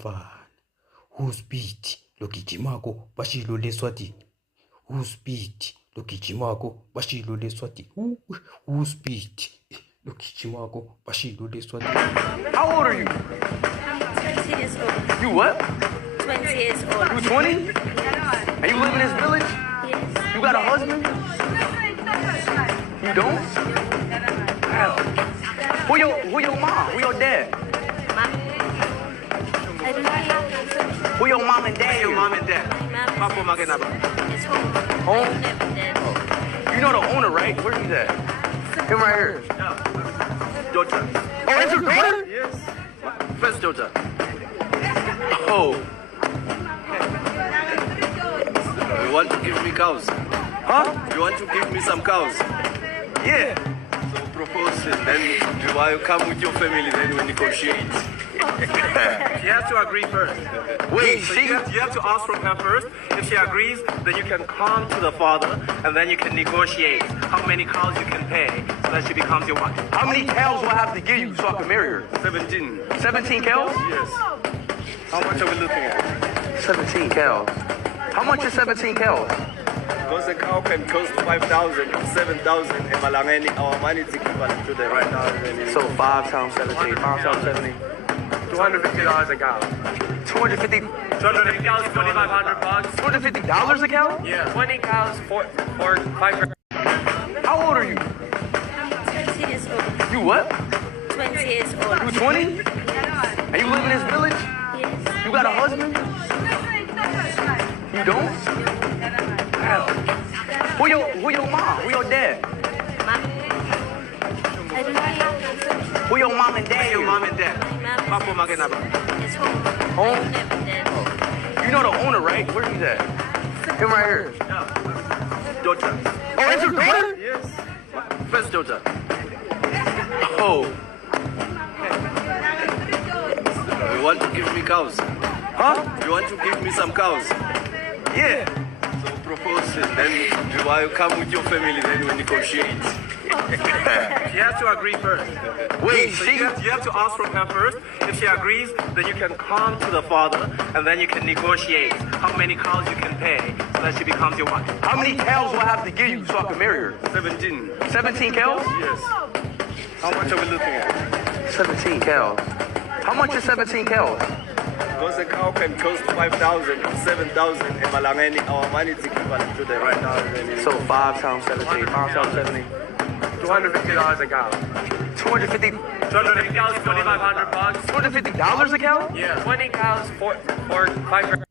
mfana. IShowSpeed logijimako bashilo leSwatini. IShowSpeed logijimako bashilo leSwatini. IShowSpeed logijimako bashilo leSwatini. How old are you? 20 years old. You what? 20 years old. You 20? And you live in this village? Yes. You got a husband? You don't? Who your mom? Who your dad? I don't know. Who your mom and dad? Your mom and dad. Mom Papa Maganaba. is home. Home? I never did. You know the owner, right? Where's he at? Him right here. Daughter. Oh, that's your daughter? Yes. First daughter. Oh. You want to give me cows? Huh? You want to give me some cows? Yeah. So propose it. Then you will come with your family, then we negotiate. You have to agree first. Wait, So she... you have to ask from her first. If she agrees, then you can come to the father, and then you can negotiate how many cows you can pay, so that she becomes your wife. How many cows do I have to give you so I can marry her? 17. 17 cows? Yes. How much are we looking at? 17 cows. How much is 17 cows? Because a cow can cost 5,000, 7,000, and Malangeni, our money is equivalent to the right now. So 5 times 17, 5 times 17. $250 a cow. 250 $250, $2,500. $250 a cow? Yeah. 20 cows for 5. How old are you? 20 years old. You what? 20 years old. You 20? And you live in this village? Yes. You got a husband? You don't? Who your mom? Who your dad? I don't know. Who your mom and dad? Your mom and dad. Papa Maganaba. Is home. Home? I never did. You know the owner, right? Where's he at? Him right here. Daughter. Oh, that's your daughter? Yes. First daughter. Oh. You want to give me cows? Huh? You want to give me some cows? Yeah. So propose it. Then you will come with your family, then we negotiate. You have to agree first. Wait, So she... you have to ask from her first. If she agrees, then you can come to the father, and then you can negotiate how many cows you can pay, so that she becomes your wife. How many cows do I have to give you so I can marry her? 17. 17 cows? Yes. How much are we looking at? 17 cows. How much is 17 cows? Because a cow can cost 5,000, 7,000, and Malangeni, our money is equivalent to the right now. So 5 times 17, 5 times 17. $250 a cow. 250 $250, $2,500. $250 a cow? Yeah. 20 cows for 5.